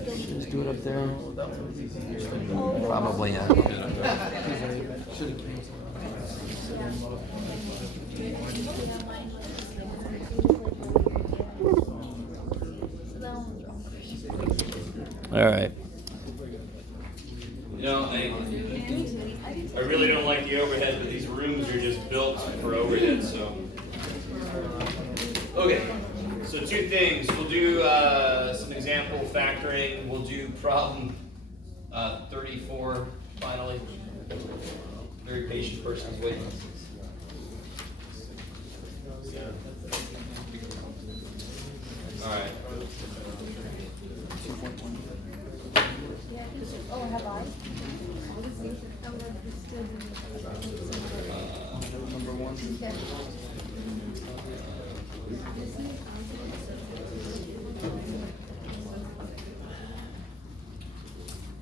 Just do it up there. Probably, yeah. All right. You know, I really don't like the overhead, but these rooms are just built for overhead, so. Okay, so two things. We'll do some example factoring. We'll do problem 34 finally. Very patient person's waiting. All right. Oh, have I? Number one.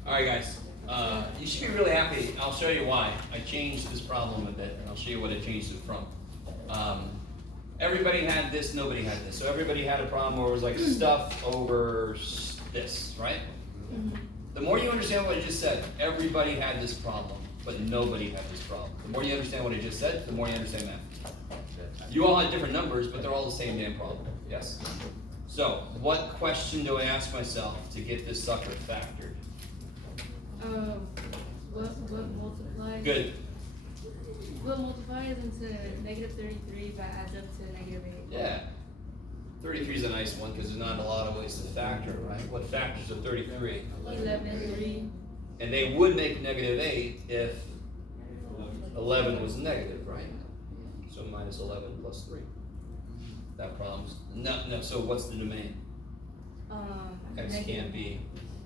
All right, guys. You should be really happy. I'll show you why. I changed this problem a bit, and I'll show you what I changed it from. Everybody had this, nobody had this. So everybody had a problem where it was like stuff over this, right? The more you understand what I just said, everybody had this problem, but nobody had this problem. The more you understand what I just said, the more you understand math. You all had different numbers, but they're all the same damn problem, yes? So, what question do I ask myself to get this sucker factored? What multiplies? Good. What multiplies into negative 33 but adds up to negative 8? Yeah. 33 is a nice one because there's not a lot of ways to factor, right? What factors are 33? 11, 3. And they would make negative 8 if 11 was negative, right? So minus 11 plus 3. That problem's no. So what's the domain? X can't be.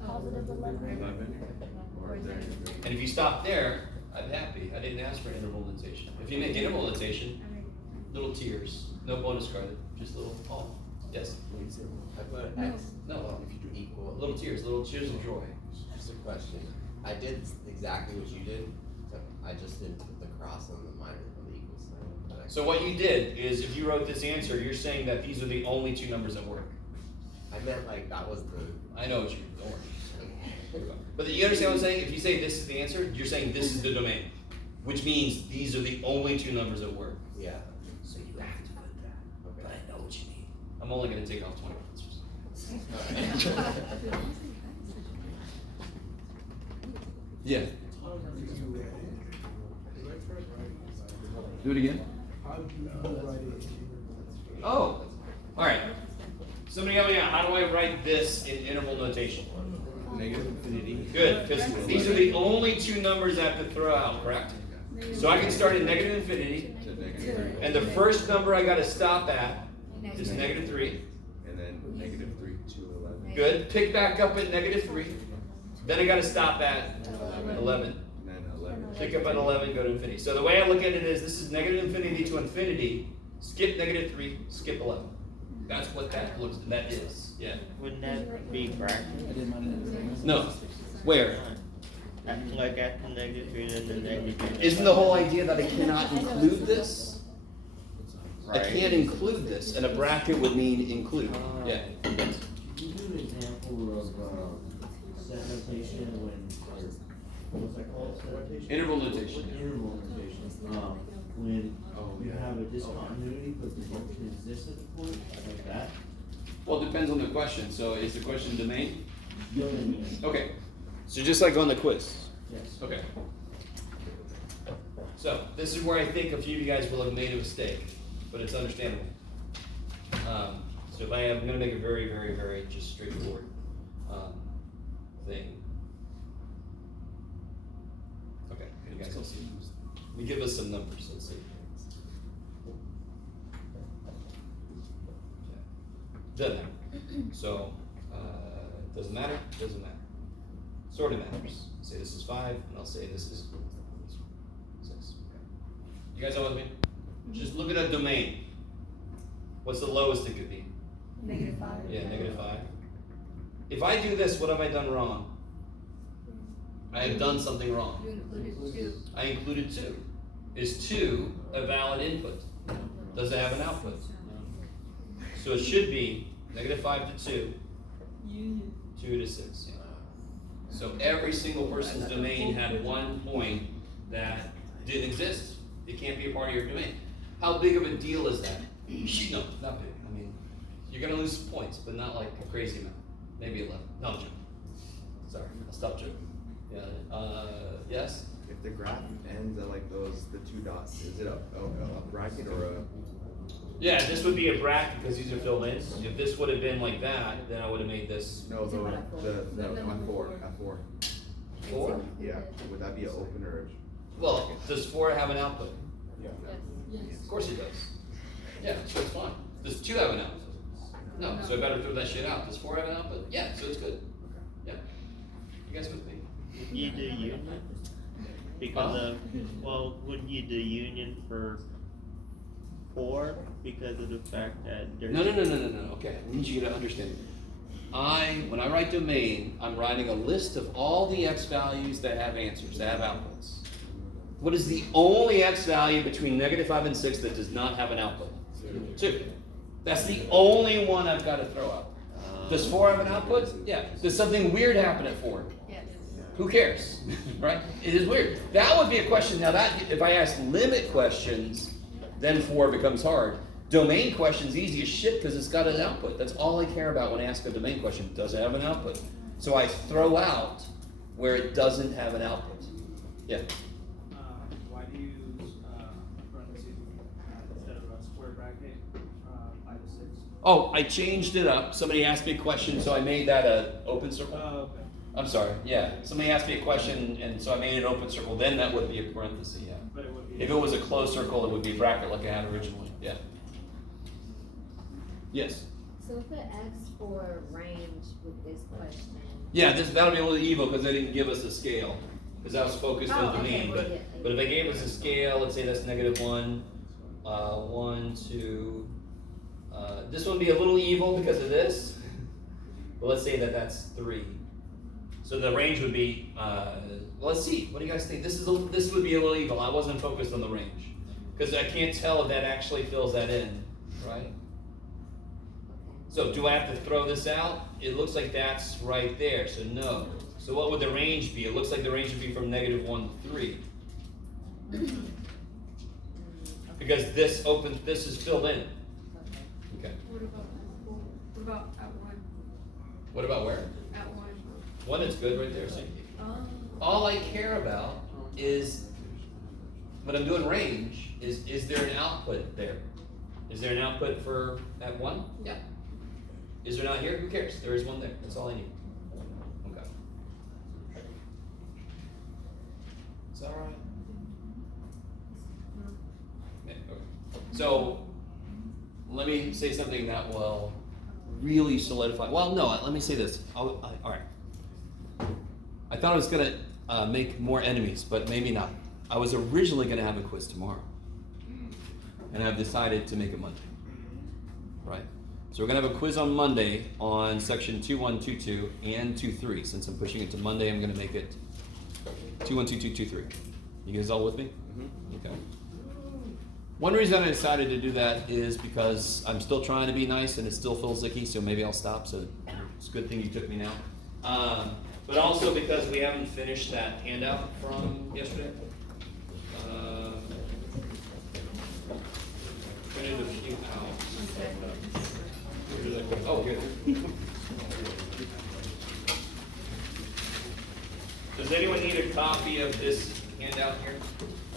Positive 11. And if you stop there, I'm happy. I didn't ask for interval notation. If you make interval notation, little tears, no bonus credit, just little yes. I put X. No. If you do equal. Little tears of joy. Just a question. I did exactly what you did. So I just didn't put the cross on the minus on the equal sign. So what you did is, if you wrote this answer, you're saying that these are the only two numbers that work. I meant like that was the. I know what you're doing. But you understand what I'm saying? If you say this is the answer, you're saying this is the domain, which means these are the only two numbers that work. Yeah. So you have to put that. Okay. But I know what you need. I'm only going to take off 20 answers. Yeah. Do it again. Oh, all right. Somebody help me out. How do I write this in interval notation? Negative infinity. Good, because these are the only two numbers I have to throw out, correct? So I can start at negative infinity, To negative 3. and the first number I got to stop at is negative 3. And then negative 3 to 11. Good. Pick back up at negative 3. Then I got to stop at 11. And then 11. Pick up at 11, go to infinity. So the way I look at it is, this is negative infinity to infinity. Skip negative 3, skip 11. That's what that is. Yeah. Wouldn't that be bracketed? No. Where? Like after negative 3, then the negative 3. Isn't the whole idea that I cannot include this? I Right. can't include this, and a bracket would mean include. Yeah. Can you do an example of set notation when, what's that called? Set notation? Interval notation. Interval notation. When you have a discontinuity, but the function exists at the point, like that. Well, it depends on the question. So is the question domain? Domain. Okay. So just like on the quiz. Yes. Okay. So this is where I think a few of you guys will have made a mistake, but it's understandable. So if I'm going to make a very, very, very just straightforward thing. Okay, you guys will see. Let me give us some numbers. Let's see. Doesn't matter. So doesn't matter. Doesn't matter. Sort of matters. Say this is 5, and I'll say this is 6. Okay. You guys all with me? Just look at a domain. What's the lowest it could be? Negative 5. Yeah, negative 5. If I do this, what have I done wrong? I have done something wrong. You included 2. I included 2. Is 2 a valid input? Does it have an output? So it should be -5 to 2, 2 to 6. Yeah. So every single person's domain had one point that didn't exist. It can't be a part of your domain. How big of a deal is that? No, not big. I mean, you're gonna lose some points, but not like a crazy amount. Maybe 11. No, I'm joking. Sorry, I'll stop joking. Yeah. Yes. If the graph ends at like the 2 dots, is it a bracket or a? Yeah, this would be a bracket because these are filled in. If this would have been like that, then I would have made this No, the F4. 4. Yeah, would that be an open or? Well, does 4 have an output? Yeah. Of course it does. Yeah, so it's fine. Does 2 have an output? No, so I better throw that shit out. Does 4 have an output? Yeah, so it's good. Yeah. You guys with me? You do union? Because of, well, wouldn't you do union for 4 because of the fact that there's. No, okay, I need you to understand. When I write domain, I'm writing a list of all the X values that have answers, that have outputs. What is the only X value between -5 and 6 that does not have an output? 2. That's the only one I've got to throw out. Does 4 have an output? Yeah. Does something weird happen at 4? Yes. Who cares? Right? It is weird. That would be a question. Now that, if I ask limit questions, then 4 becomes hard. Domain question's easy as shit because it's got an output. That's all I care about when I ask a domain question. Does it have an output? So I throw out where it doesn't have an output. Yeah. Why do you use parentheses instead of a square bracket, 5 to 6? Oh, I changed it up. Somebody asked me a question, so I made that a open circle. Okay. I'm sorry. Yeah. Somebody asked me a question, and so I made it an open circle. Then that would be a parenthesis. Yeah. But it would be. If it was a closed circle, it would be a bracket like I had originally. Yeah. Yes. So if it asks for range with this question. Yeah, that'll be a little evil because they didn't give us a scale because I was focused on Oh, okay, domain. well, But yeah. but if they gave us a scale, let's say that's -1, 1, 2. This one would be a little evil because of this. But let's say that that's 3. So the range would be. Well, let's see. What do you guys think? This would be a little evil. I wasn't focused on the range because I can't tell if that actually fills that in, right? So do I have to throw this out? It looks like that's right there, so no. So what would the range be? It looks like the range would be from -1 to 3. Because this is filled in. Okay. What about at 4? What about at 1? What about where? At 1. 1 is good right there, see? All I care about is, when I'm doing range, is there an output there? Is there an output for at 1? Yeah. Is there not here? Who cares? There is one there. That's all I need. Okay. Is that all right? Yeah, okay. So, let me say something that will really solidify. Well, no, let me say this. All right. I thought I was going to make more enemies, but maybe not. I was originally going to have a quiz tomorrow. And I've decided to make it Monday. Right? So we're going to have a quiz on Monday on section 2122 and 23. Since I'm pushing it to Monday, I'm going to make it 212223. You guys all with me? Mm-hmm. Okay. One reason I decided to do that is because I'm still trying to be nice and it still feels icky, so maybe I'll stop. So it's a good thing you took me now. But also because we haven't finished that handout from yesterday. Printed a few out. Oh, good. Does anyone need a copy of this handout here?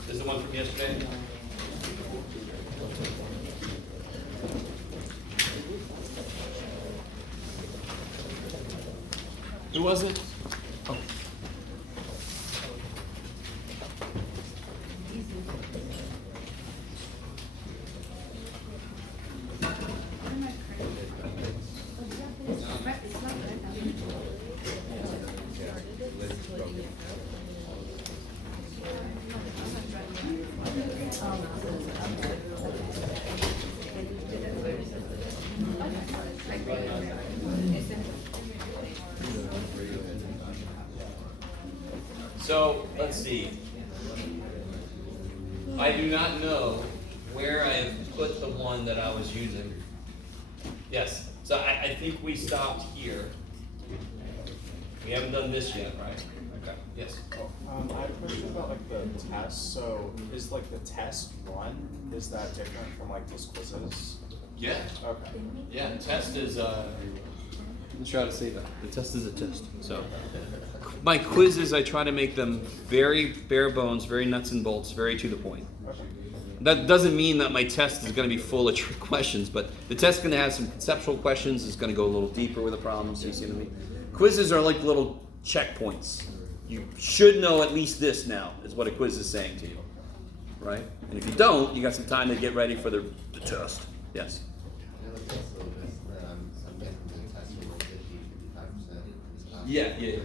This is the one from yesterday? Who was it? Oh. So, let's see. I do not know where I have put the one that I was using. Yes, so I think we stopped here. We haven't done this yet, right? Okay, yes. I have a question about like the test. So is like the test one, is that different from like those quizzes? Yeah. Okay. Yeah, the test is, let's try to say that. The test is a test, so. My quizzes, I try to make them very bare bones, very nuts and bolts, very to the point. Okay. That doesn't mean that my test is gonna be full of trick questions, but the test's gonna have some conceptual questions, it's gonna go a little deeper with the problems, you see what I mean? Quizzes are like little checkpoints. You should know at least this now, is what a quiz is saying to you, right? And if you don't, you got some time to get ready for the test. Yes? I know the syllabus that I'm getting the test for like 50-55%. Yeah.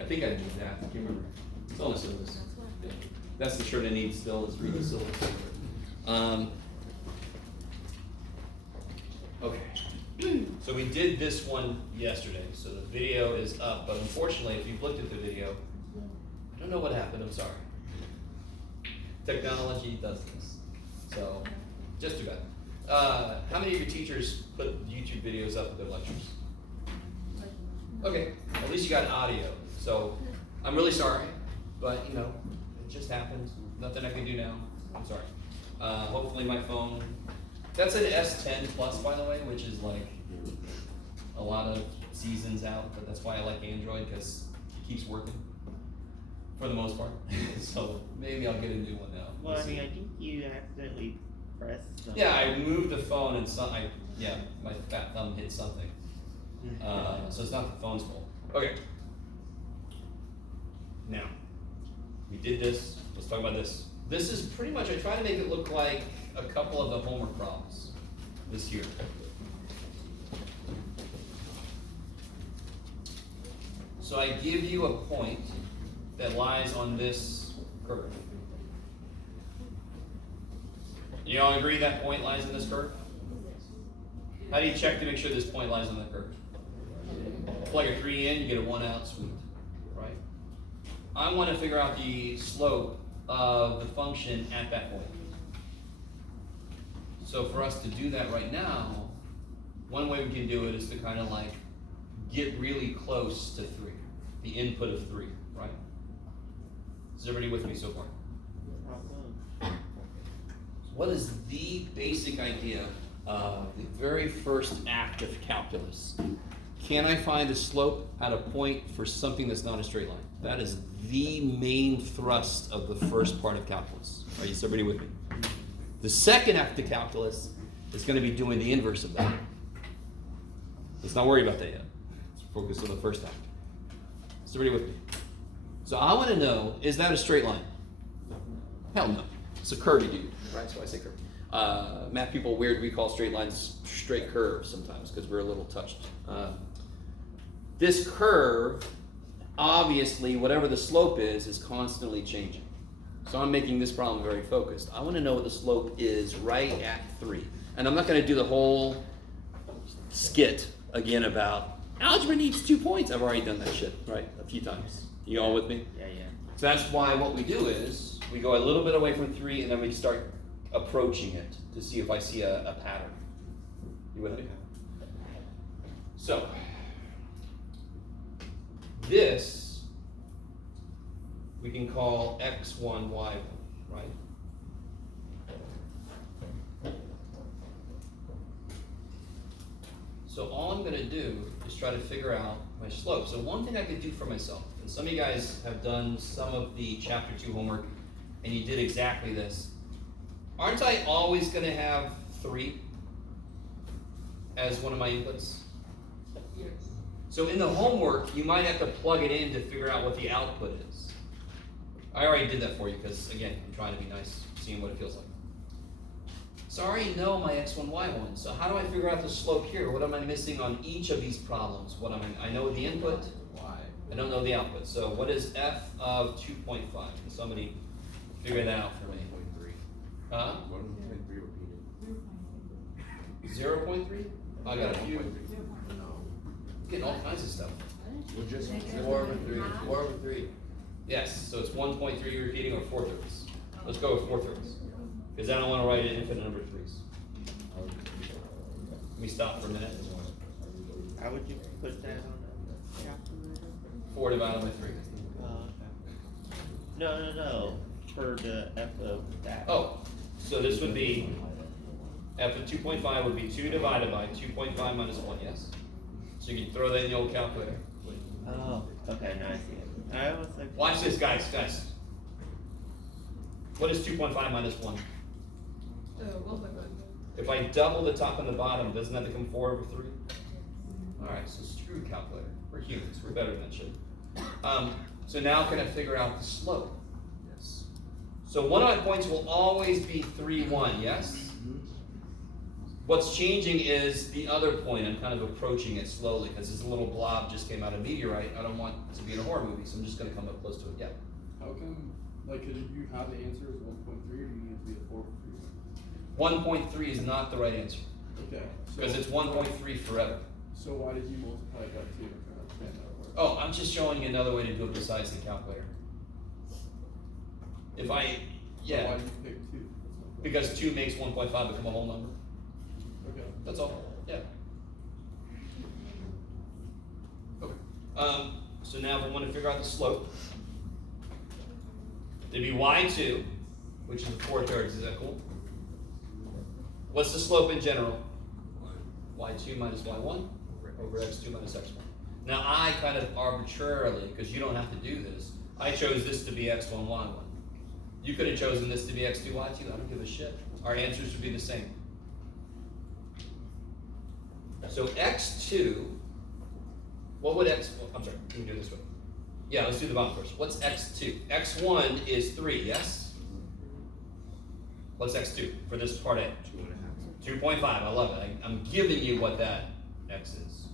I think I did that, I can't remember. It's all the syllabus. Yeah. That's the shirt I need still, is read the syllabus. Okay. So we did this one yesterday, so the video is up, but unfortunately, if you've looked at the video, I don't know what happened, I'm sorry. Technology does this, so just too bad. How many of your teachers put YouTube videos up of their lectures? Okay, at least you got audio, so I'm really sorry, but you know, it just happened, nothing I can do now, I'm sorry. Hopefully my phone, that's an S10 Plus, by the way, which is like a lot of seasons out, but that's why I like Android, because it keeps working for the most part. So maybe I'll get a new one now. Well, I mean, I think you accidentally pressed something. Yeah, I moved the phone and my fat thumb hit something. So it's not the phone's fault. Okay. Now, we did this, let's talk about this. This is pretty much, I try to make it look like a couple of the homework problems this year. So I give you a point that lies on this curve. You all agree that point lies in this curve? How do you check to make sure this point lies on the curve? Plug a 3 in, you get a 1 out, sweet, right? I want to figure out the slope of the function at that point. So for us to do that right now, one way we can do it is to kind of like get really close to 3, the input of 3, right? Is everybody with me so far? What is the basic idea of the very first act of calculus? Can I find a slope at a point for something that's not a straight line? That is the main thrust of the first part of calculus. Are you everybody with me? The second act of calculus is going to be doing the inverse of that. Let's not worry about that yet. Let's focus on the first act. Is everybody with me? So I want to know, is that a straight line? Hell no. It's a curvy dude, right? So I say curve. Math people weird, we call straight lines straight curves sometimes because we're a little touched. This curve, obviously, whatever the slope is constantly changing. So I'm making this problem very focused. I want to know what the slope is right at 3. And I'm not going to do the whole skit again about algebra needs 2 points. I've already done that shit, right, a few times. You all with me? Yeah. So that's why what we do is we go a little bit away from 3 and then we start approaching it to see if I see a pattern. You with me? So this we can call x1, y1, right? So all I'm going to do is try to figure out my slope. So one thing I could do for myself, and some of you guys have done some of the chapter 2 homework, and you did exactly this. Aren't I always going to have 3 as one of my inputs? Yes. So in the homework, you might have to plug it in to figure out what the output is. I already did that for you because, again, I'm trying to be nice, seeing what it feels like. So I already know my x1, y1. So how do I figure out the slope here? What am I missing on each of these problems? I know the input, I don't know the output. So what is f of 2.5? Can somebody figure that out for me? 1.3. Huh? 1.3 repeated. 0.3? I got a few. Getting all kinds of stuff. Well, just 4 over 3. Yes, so it's 1.3 repeating or 4/3. Let's go with 4/3. Because I don't want to write an infinite number of 3s. Let me stop for a minute. How would you put that on the calculator? 4 divided by 3. Okay. No. For the F of that. Oh, so this would be, f of 2.5 would be 2 divided by 2.5 minus 1, yes? So you can throw that in the old calculator. Oh, okay, now I see it. I was like. Watch this, guys. What is 2.5 minus 1? 1.5. If I double the top and the bottom, doesn't that become 4 over 3? Alright, so screw calculator. We're humans, we're better than that shit. So now can I figure out the slope? Yes. So one of my points will always be 3, 1, yes? What's changing is the other point. I'm kind of approaching it slowly because this little blob just came out of meteorite. I don't want it to be in a horror movie, so I'm just gonna come up close to it. Yeah. How come, like, could you have the answer as 1.3 or do you need it to be a 4.3? 1.3 is not the right answer Okay. because it's 1.3 forever. So why did you multiply it by 2? I'm trying to understand that part. Oh, I'm just showing you another way to do it besides the calculator. If I, So yeah, why did you pick 2? That's my question. because 2 makes 1.5 become a whole number. Okay. That's all, yeah. Okay. So now if I want to figure out the slope, it'd be y2, which is 4/3, is that cool? What's the slope in general? y2 minus y1 over x2 minus x1. Now I kind of arbitrarily, because you don't have to do this, I chose this to be x1, y1. You could have chosen this to be x2, y2, I don't give a shit. Our answers would be the same. So x2, what would I'm sorry, let me do it this way. Yeah, let's do the bottom first. What's x2? x1 is 3, yes? What's x2 for this part A? 2.5, I love it. I'm giving you what that x is.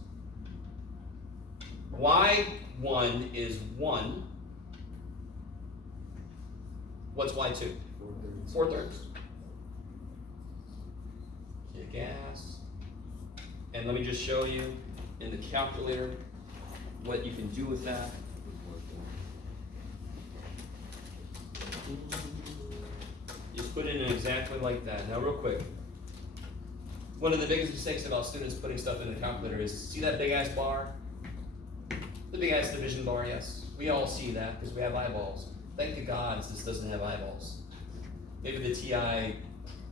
y1 is 1. What's y2? 4/3. Kick ass. And let me just show you in the calculator what you can do with that. Just put it in exactly like that. Now real quick. One of the biggest mistakes about students putting stuff in the calculator is, see that big ass bar? The big ass division bar, yes. We all see that because we have eyeballs. Thank the gods this doesn't have eyeballs. Maybe the TI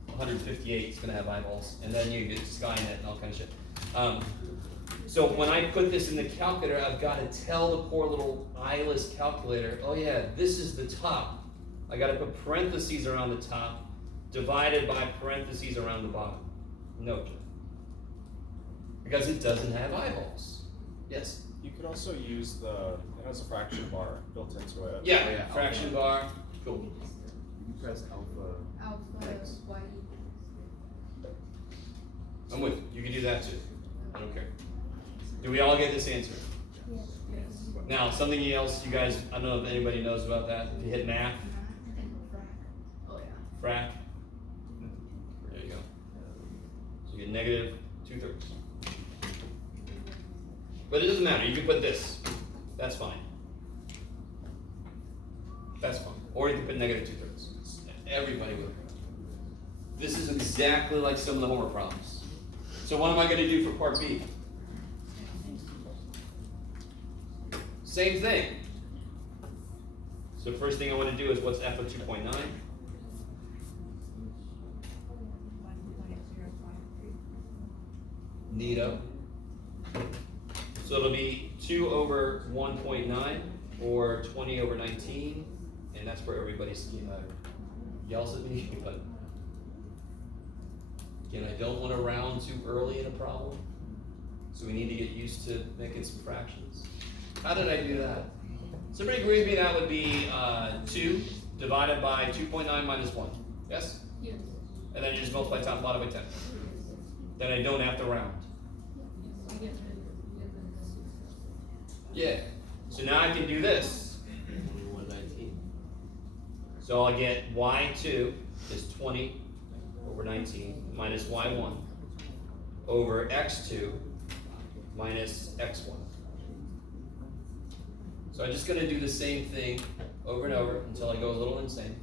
158 is gonna have eyeballs, and then you get Skynet and all kind of shit. So when I put this in the calculator, I've got to tell the poor little eyeless calculator, oh yeah, this is the top. I got to put parentheses around the top, divided by parentheses around the bottom. No, because it doesn't have eyeballs. Yes? You could also use it has a fraction bar built into it. Yeah, Oh, yeah, fraction alpha. bar. Cool. You press alpha. Alpha, X. y. I'm with you. You can do that too. I don't care. Do we all get this answer? Yes. Now, something else you guys, I don't know if anybody knows about that. If you hit math, Oh, yeah. frac, there you go. So you get negative 2/3. But it doesn't matter, you can put this. That's fine. That's fine. Or you can put negative 2/3. Everybody will. This is exactly like some of the homework problems. So what am I gonna do for part B? Same thing. So first thing I want to do is what's f of 2.9? Neato. So it'll be 2 over 1.9 or 20 over 19, and that's where everybody yells at me, but again, I don't want to round too early in a problem, so we need to get used to making some fractions. How did I do that? Somebody agree with me that would be 2 divided by 2.9 minus 1, yes? Yes. And then you just multiply top and bottom by 10. Then I don't have to round. I get it. Yeah. So now I can do this. 119. So I'll get y2 is 20 over 19 minus y1 over x2 minus x1. So I'm just going to do the same thing over and over until I go a little insane.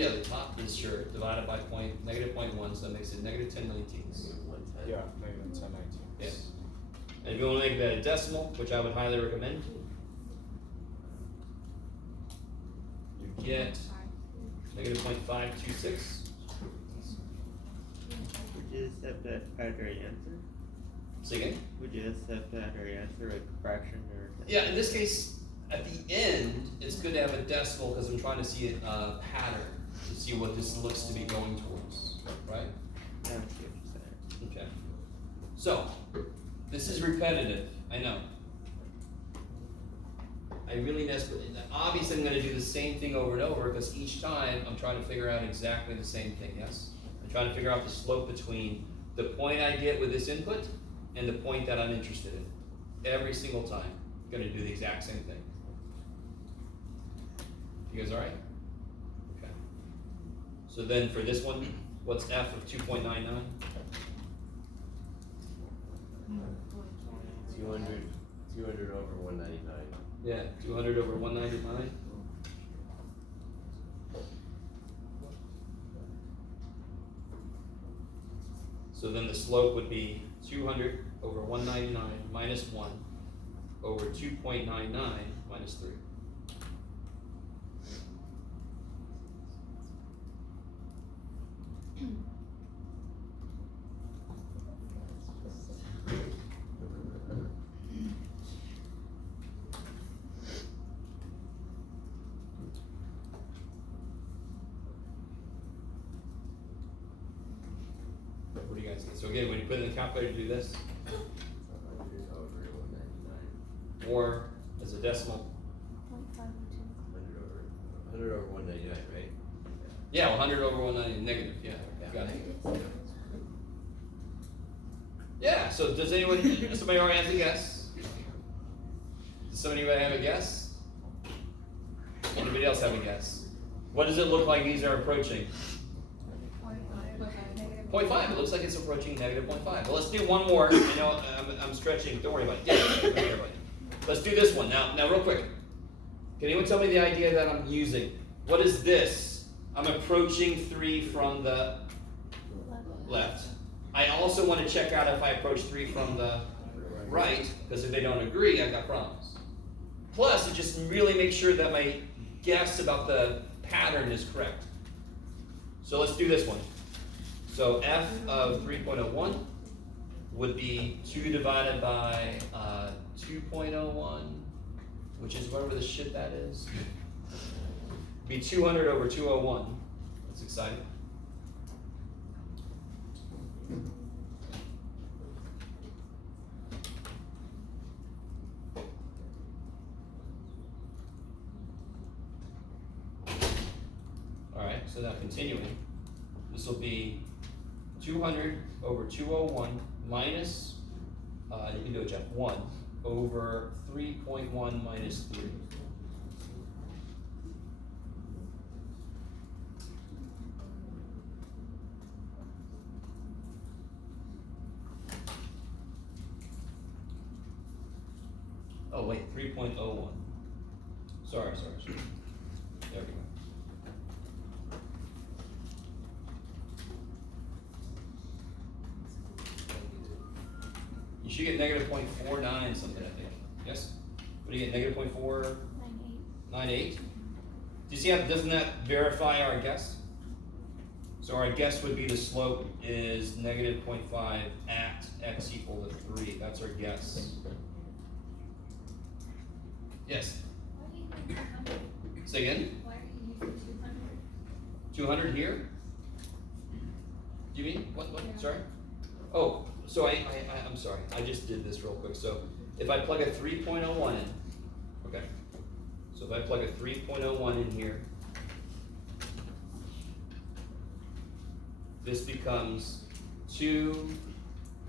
Yeah, the top is sure, divided by negative 0.1, so that makes it negative 10/19. 1/10. Yeah, negative 10/19. Yeah. And if you wanna make that a decimal, which I would highly recommend, you get negative 0.526. Would you accept that as your answer? So again, Would you accept that or answer a fraction or? yeah, in this case, at the end, it's good to have a decimal because I'm trying to see a pattern to see what this looks to be going towards, right? I see what you're saying. Okay. So, this is repetitive, I know. I really obviously I'm gonna do the same thing over and over because each time I'm trying to figure out exactly the same thing, yes? I'm trying to figure out the slope between the point I get with this input and the point that I'm interested in. Every single time, I'm gonna do the exact same thing. You guys alright? Okay. So then for this one, what's f of 2.99? 200 over 199. Yeah, 200 over 199. So then the slope would be 200 over 199 minus 1 over 2.99 minus 3. What do you guys get? So again, when you put it in the calculator, do this, 100 over 199. or as a decimal. 0.502. 100 over 199, right? Yeah, 100 over 190 negative, yeah, got it. Yeah, so does somebody already has a guess? Does somebody have a guess? Anybody else have a guess? What does it look like these are approaching? 0.5, it looks like it's approaching negative 0.5. Well, let's do one more. I know I'm stretching, don't worry about it. Yeah, don't worry about it. Let's do this one. Now real quick. Can anyone tell me the idea that I'm using? What is this? I'm approaching 3 from the left. I also want to check out if I approach 3 from the right, because if they don't agree, I've got problems. Plus, it just really makes sure that my guess about the pattern is correct. So let's do this one. So f of 3.01 would be 2 divided by 2.01, which is whatever the shit that is. Be 200 over 201. That's exciting. Alright, so now continuing. This will be 200 over 201 minus, you can do it, Jeff, 1 over 3.1 minus 3. Oh wait, 3.01. Sorry. There we go. You should get negative 0.49 something, I think. Yes? What do you get, negative 0.498? Do you see how, doesn't that verify our guess? So our guess would be the slope is negative 0.5 at x equal to 3. That's our guess. Yes? Say again? Why are you using 200? 200 here? Do you mean? What? Yeah. Sorry? Oh, so I'm sorry. I just did this real quick. So if I plug a 3.01 in, okay. So if I plug a 3.01 in here, this becomes 2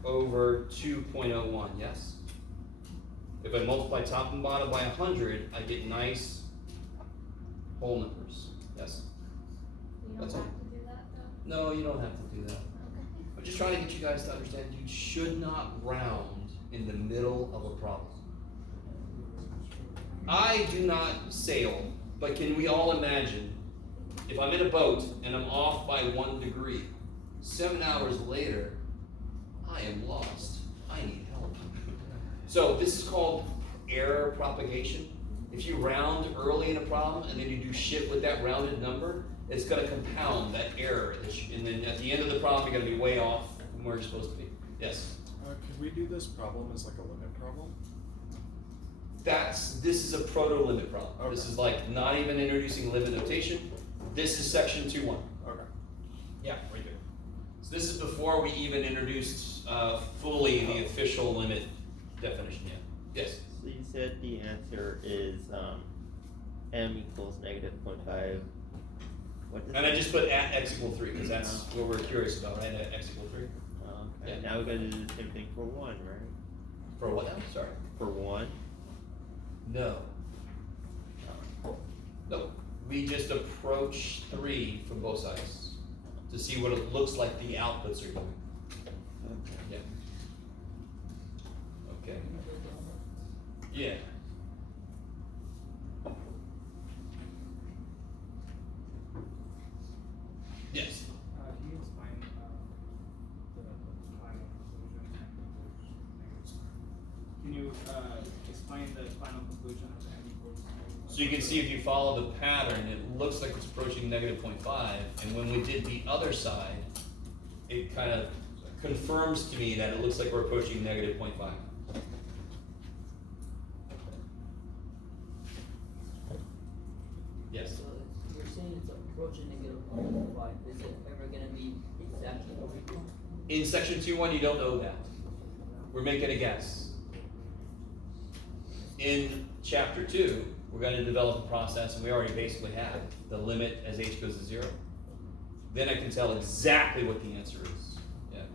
over 2.01, yes? If I multiply top and bottom by 100, I get nice whole numbers, yes? You That's don't all. have to do that though? No, you don't have to do that. I'm just trying to get you guys to understand you should not round in the middle of a problem. I do not sail, but can we all imagine if I'm in a boat and I'm off by 1 degree, 7 hours later, I am lost. I need help. So this is called error propagation. If you round early in a problem and then you do shit with that rounded number, it's gonna compound that error. And then at the end of the problem, you're gonna be way off from where you're supposed to be. Yes? Could we do this problem as like a limit problem? This is a proto-limit problem. This Okay. is like not even introducing limit notation. This is section 2.1. Okay. Yeah, right there. So this is before we even introduced fully the official limit definition yet. Yes? So you said the answer is m equals -0.5. What does And I that- just put at x equal 3 because that's what we're curious about, right? At x equal 3. Okay, Yeah. now we're gonna do the same thing for 1, right? For what now? Sorry. For 1. No. No. We just approach 3 from both sides to see what it looks like the outputs are doing. Yeah. Okay. Yeah. Yes. Can you explain, the final conclusion and Can you, explain the final conclusion of the n equals? So you can see if you follow the pattern, it looks like it's approaching -0.5, and when we did the other side, it kind of confirms to me that it looks like we're approaching -0.5. Yes. So if you're saying it's approaching -1.5, is it ever gonna be exactly what we want? In section 2.1, you don't know that. We're making a guess. In chapter 2, we're going to develop a process, and we already basically have the limit as h goes to 0. Then I can tell exactly what the answer is. Yeah.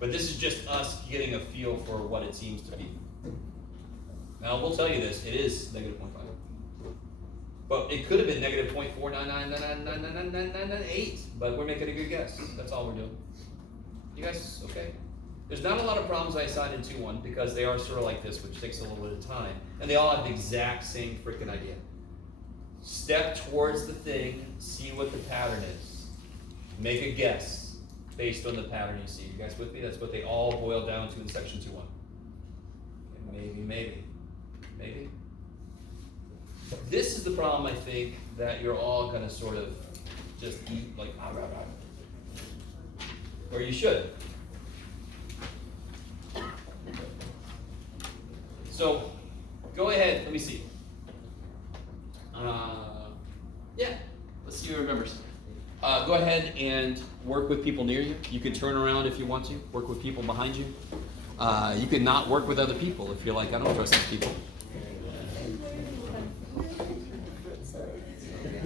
But this is just us getting a feel for what it seems to be. Now, we'll tell you this, it is -0.5. But it could have been -0.49999999998, but we're making a good guess. That's all we're doing. You guys okay? There's not a lot of problems I assigned in 2.1 because they are sort of like this, which takes a little bit of time. And they all have the exact same freaking idea. Step towards the thing, see what the pattern is. Make a guess based on the pattern you see. You guys with me? That's what they all boil down to in section 2.1. Okay, maybe. This is the problem, I think, that you're all gonna sort of just eat like, or you should. So, go ahead, let me see. Yeah, let's see who remembers. Go ahead and work with people near you. You can turn around if you want to, work with people behind you. You can not work with other people if you're like, I don't trust these people.